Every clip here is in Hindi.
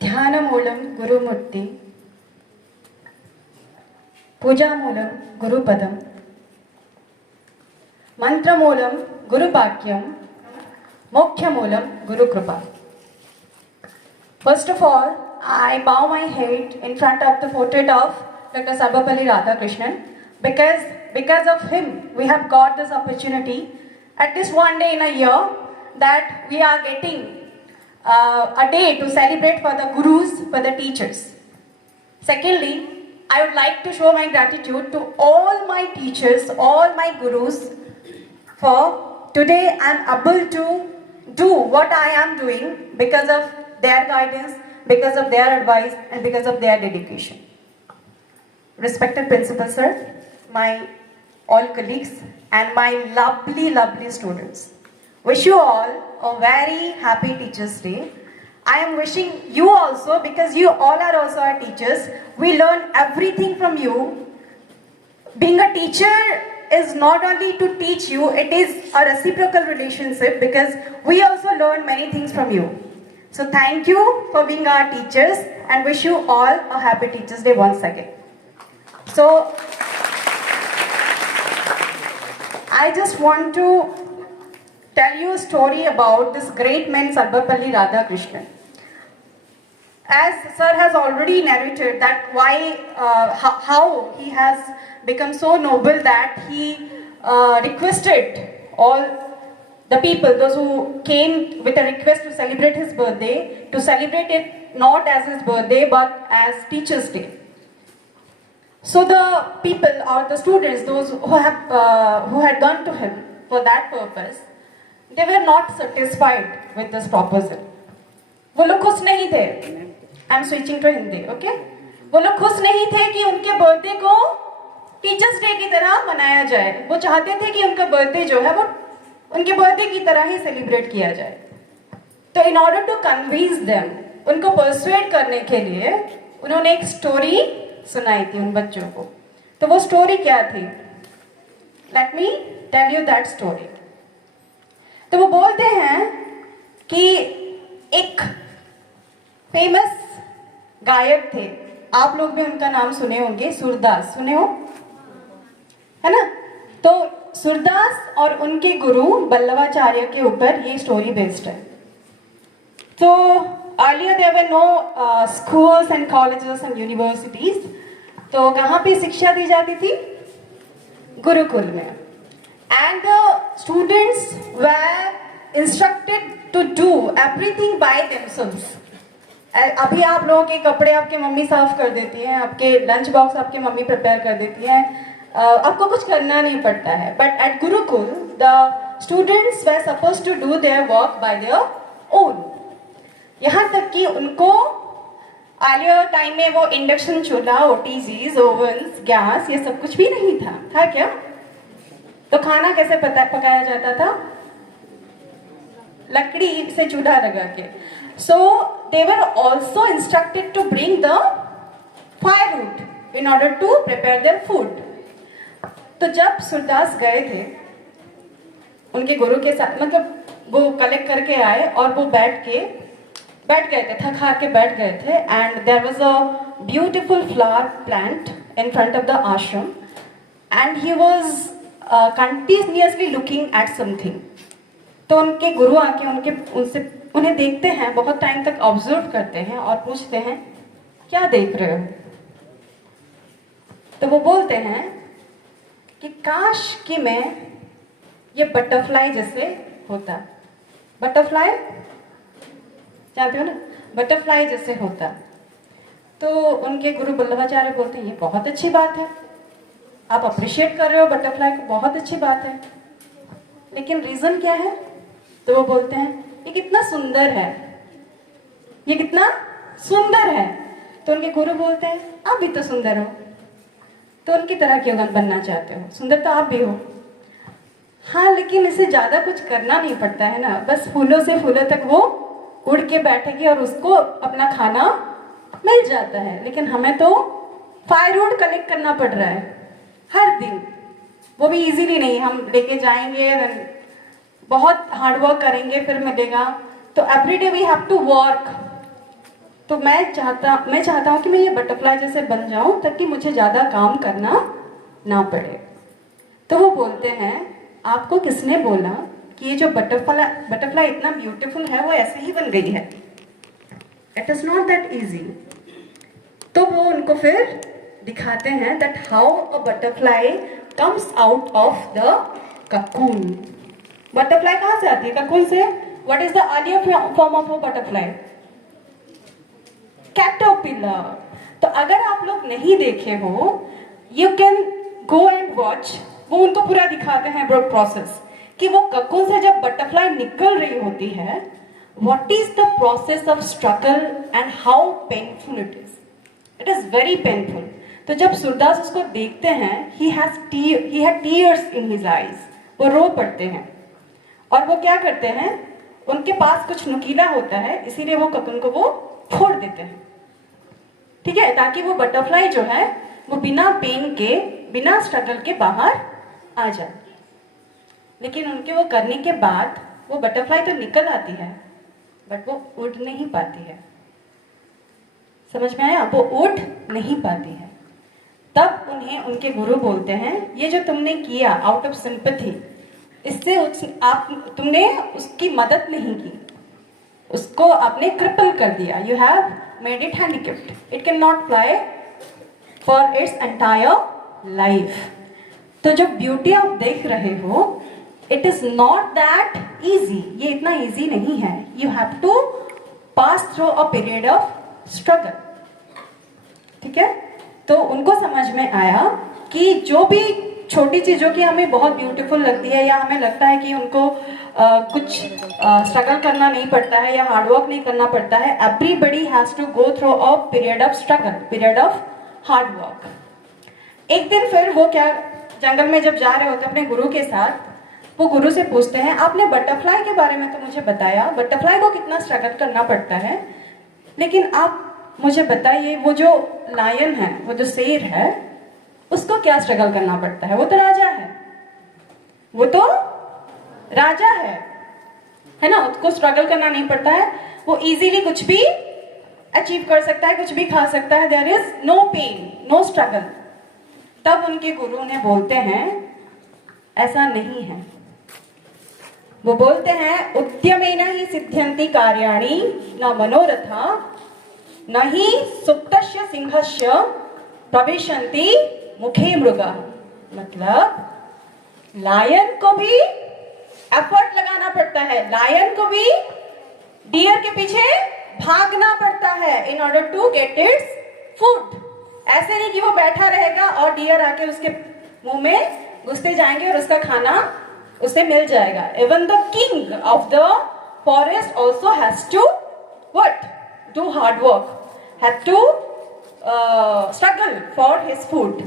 ध्यानमूलं Gurumurthy, पूजामूलं गुरुपदं, मंत्रमूलं गुरुवाक्यं, मोक्षमूलं Gurukripa. First of all, I bow my head in front of the portrait of Dr. Sarvepalli Radhakrishnan because of him we have got this opportunity at this one day in a year that we are getting a day to celebrate for the gurus, for the teachers. Secondly, I would like to show my gratitude to all my teachers, all my gurus, for today I am able to do what I am doing because of their guidance, because of their advice, and because of their dedication. Respected Principal Sir, my all colleagues, and my lovely students. Wish you all a very happy Teachers' Day. I am wishing you also, because you all are also our teachers. We learn everything from you. Being a teacher is not only to teach you, it is a reciprocal relationship because we also learn many things from you. So thank you for being our teachers and wish you all a happy Teachers' Day once again. So I just want to tell you a story about this great man Sarvepalli Radhakrishnan. As sir has already narrated that why, how he has become so noble that he requested all the people, those who came with a request to celebrate his birthday, to celebrate it not as his birthday but as Teachers' Day. So the people or the students, those who had gone to him for that purpose, they were not satisfied with this proposal. वो लोग खुश नहीं थे. I am switching to Hindi, okay? वो लोग खुश नहीं थे कि उनके बर्थडे को टीचर्स डे की तरह मनाया जाए. वो चाहते थे कि उनका बर्थडे जो है वो उनके बर्थडे की तरह ही सेलिब्रेट किया जाए. तो in order to convince them, उनको परसुएड करने के लिए उन्होंने एक स्टोरी सुनाई थी उन बच्चों को. तो वो स्टोरी क्या थी? Let me tell you that story. तो वो बोलते हैं कि एक फेमस गायक थे, आप लोग भी उनका नाम सुने होंगे, सूरदास. सुने हो, है ना? तो सूरदास और उनके गुरु बल्लवाचार्य के ऊपर ये स्टोरी बेस्ड है. तो earlier there were no schools and colleges and universities. तो कहाँ पे शिक्षा दी जाती थी? गुरुकुल में. And the students were instructed to do everything by themselves. अभी आप लोगों के कपड़े आपके मम्मी साफ कर देती हैं, आपके लंच बॉक्स आपके मम्मी प्रिपेयर कर देती हैं, आपको कुछ करना नहीं पड़ता है. But at Gurukul the students were suppose to do their work by their own. यहाँ तक कि उनको अर्लियर टाइम में वो इंडक्शन चूल्हा, ओटीजीज, ओवन्स, गैस, ये सब कुछ भी नहीं था. था क्या? तो खाना कैसे पकाया जाता था? लकड़ी से चूल्हा लगा के. So they were also instructed to bring the firewood in order to prepare their food. तो जब सूरदास गए थे उनके गुरु के साथ, मतलब वो कलेक्ट करके आए और वो बैठ गए थे, थक के बैठ गए थे. And there was a beautiful flower plant in front of the ashram and he was continuously looking at something. तो उनके गुरु आके उन्हें देखते हैं, बहुत टाइम तक ऑब्जर्व करते हैं और पूछते हैं क्या देख रहे हो? तो वो बोलते हैं कि काश कि मैं ये बटरफ्लाई जैसे होता. बटरफ्लाई जानते हो ना? बटरफ्लाई जैसे होता. तो उनके गुरु बल्लवाचार्य बोलते हैं ये बहुत अच्छी बात है, आप अप्रिशिएट कर रहे हो बटरफ्लाई को, बहुत अच्छी बात है, लेकिन रीजन क्या है? तो वो बोलते हैं ये कितना सुंदर है, ये कितना सुंदर है. तो उनके गुरु बोलते हैं आप भी तो सुंदर हो, तो उनकी तरह क्यों बनना चाहते हो? सुंदर तो आप भी हो. हाँ, लेकिन इसे ज्यादा कुछ करना नहीं पड़ता है ना, बस फूलों से फूलों तक वो उड़ के बैठेगी और उसको अपना खाना मिल जाता है. लेकिन हमें तो फायरवुड कलेक्ट करना पड़ रहा है हर दिन, वो भी इजीली नहीं. हम लेके जाएंगे, बहुत हार्ड वर्क करेंगे फिर मिलेगा. तो every day we have to work तो मैं चाहता हूँ कि मैं ये बटरफ्लाई जैसे बन जाऊँ ताकि मुझे ज़्यादा काम करना ना पड़े। तो वो बोलते हैं, आपको किसने बोला कि ये जो बटरफ्लाई इतना ब्यूटीफुल है वो ऐसे ही बन गई है? It is not that easy. तो वो उनको फिर दिखाते हैं that how a butterfly comes out of the cocoon. Butterfly कहाँ से आती है? ककून से। What is the earlier form of a butterfly? Caterpillar. तो अगर आप लोग नहीं देखे हो, you can go and watch. वो उनको पूरा दिखाते हैं प्रोसेस कि वो ककून से जब बटरफ्लाई निकल रही होती है, what is the process of struggle and how painful it is. It is very painful. तो जब सूरदास उसको देखते हैं, he had tears in his eyes, वो रो पड़ते हैं। और वो क्या करते हैं, उनके पास कुछ नुकीला होता है, इसीलिए वो ककून को वो फोड़ देते हैं, ठीक है, ताकि वो बटरफ्लाई जो है वो बिना पेन के, बिना स्ट्रगल के बाहर आ जाए। लेकिन उनके वो करने के बाद वो बटरफ्लाई तो निकल आती है, बट वो उड़ नहीं पाती है। समझ में आया? वो उड़ नहीं पाती है। तब उन्हें उनके गुरु बोलते हैं, ये जो तुमने किया आउट ऑफ सिंपैथी, इससे तुमने उसकी मदद नहीं की, उसको आपने क्रिपल कर दिया। You have made it handicapped, it can not fly for its entire life. तो जो ब्यूटी आप देख रहे हो, it is not that easy, ये इतना इजी नहीं है। You have to pass through a period of struggle, ठीक है। तो उनको समझ में आया कि जो भी छोटी चीजों की हमें बहुत ब्यूटीफुल लगती है, या हमें लगता है कि उनको कुछ स्ट्रगल करना नहीं पड़ता है या हार्डवर्क नहीं करना पड़ता है, everybody has to go through a period of struggle, period of hard work. एक दिन फिर वो क्या, जंगल में जब जा रहे होते अपने गुरु के साथ, वो गुरु से पूछते हैं, आपने बटरफ्लाई के बारे में तो मुझे बताया, बटरफ्लाई को कितना स्ट्रगल करना पड़ता है, लेकिन आप मुझे बताइए वो जो लायन है, वो जो शेर है, उसको क्या स्ट्रगल करना पड़ता है? वो तो राजा है, वो तो राजा है ना, उसको स्ट्रगल करना नहीं पड़ता है, वो इजीली कुछ भी अचीव कर सकता है, कुछ भी खा सकता है, there is no pain, no struggle. तब उनके गुरु ने बोलते हैं, ऐसा नहीं है। वो बोलते हैं, उद्यमेन ही सिद्ध्यन्ति कार्याणि न मनोरथा न ही सुप्तस्य सिंहस्य प्रविशन्ति मुखे मृगा। मतलब लायन को भी एफर्ट लगाना पड़ता है, लायन को भी डियर के पीछे भागना पड़ता है in order to get its food. ऐसे नहीं कि वो बैठा रहेगा और डियर आके उसके मुंह में घुसते जाएंगे और उसका खाना उसे मिल जाएगा। Even the king of the forest also has to what do hard work, have to struggle for his food.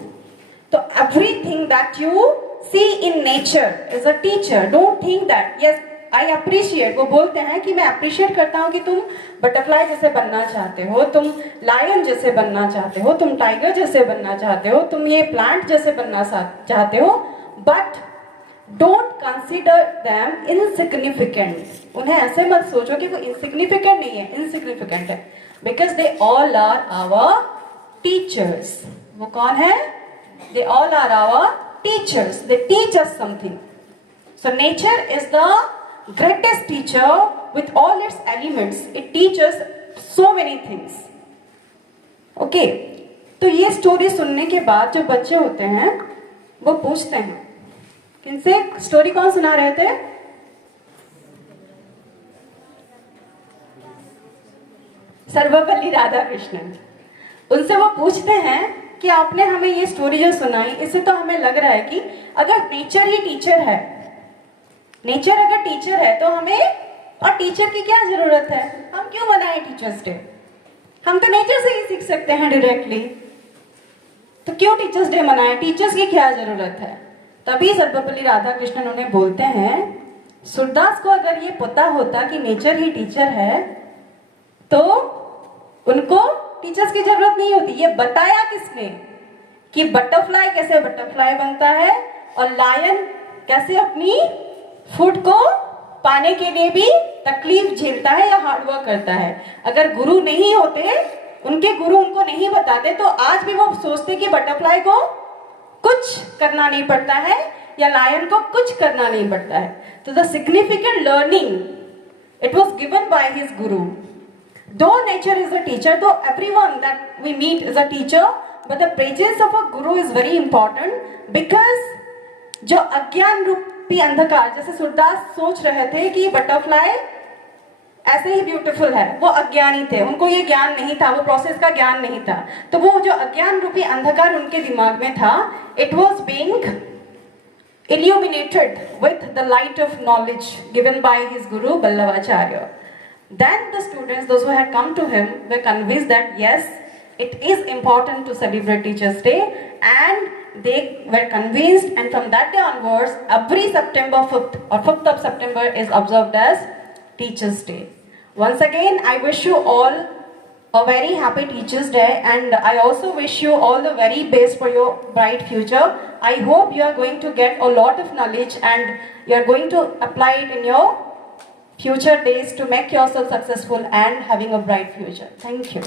So everything that you see in nature is a teacher. Don't think that yes I appreciate, वो बोलते हैं कि मैं अप्रिशिएट करता हूँ कि तुम बटरफ्लाई जैसे बनना चाहते हो, तुम लायन जैसे बनना चाहते हो, तुम टाइगर जैसे बनना चाहते हो, तुम ये प्लांट जैसे बनना चाहते हो, but don't consider them insignificant. उन्हें ऐसे मत सोचो कि वो इनसिग्निफिकेंट नहीं है, इनसिग्निफिकेंट है, because they all are our teachers. वो कौन है? They all are our teachers, they teach us something. So nature is the greatest teacher with all its elements, it teachers so many things. Okay, तो ये स्टोरी सुनने के बाद जो बच्चे होते हैं वो पूछते हैं, किनसे स्टोरी कौन सुना रहे थे? सर्वपल्ली राधाकृष्णन। उनसे वो पूछते हैं कि आपने हमें ये स्टोरी जो सुनाई, इससे तो हमें लग रहा है कि अगर नेचर ही टीचर है, नेचर अगर टीचर है तो हमें और टीचर की क्या जरूरत है? हम क्यों बनाए टीचर्स डे? हम तो नेचर से ही सीख सकते हैं डायरेक्टली, तो क्यों टीचर्स डे मनाए? टीचर्स की क्या जरूरत है? तभी सर्वपल्ली राधाकृष्णन उन्हें बोलते हैं, सूरदास को अगर ये पता होता कि नेचर ही टीचर है तो उनको टीचर्स की जरूरत नहीं होती। ये बताया किसने कि बटरफ्लाई कैसे बटरफ्लाई बनता है और लायन कैसे अपनी फूड को पाने के लिए भी तकलीफ झेलता है या हार्डवर्क करता है। अगर गुरु नहीं होते, उनके गुरु उनको नहीं बताते, तो आज भी वो सोचते कि बटरफ्लाई को कुछ करना नहीं पड़ता है या लायन को कुछ करना नहीं पड़ता है। तो the significant learning it was given by his Guru. Though nature is a teacher, though everyone that we meet is a teacher, but the presence of a guru is very important, because जो अज्ञान रूपी अंधकार, जैसे सूरदास सोच रहे थे कि बटरफ्लाई ऐसे ही ब्यूटीफुल है, वो अज्ञानी थे, उनको ये ज्ञान नहीं था, वो प्रोसेस का ज्ञान नहीं था। तो वो जो अज्ञान रूपी अंधकार उनके दिमाग में था, it was being illuminated with the light of knowledge given by his guru Ballavacharya. Then the students, those who had come to him, were convinced that yes, it is important to celebrate Teachers' Day, and they were convinced, and from that day onwards, every September 5th or 5th of September is observed as Teachers' Day. Once again, I wish you all a very happy Teachers' Day, and I also wish you all the very best for your bright future. I hope you are going to get a lot of knowledge and you are going to apply it in your future days to make yourself successful and having a bright future. Thank you.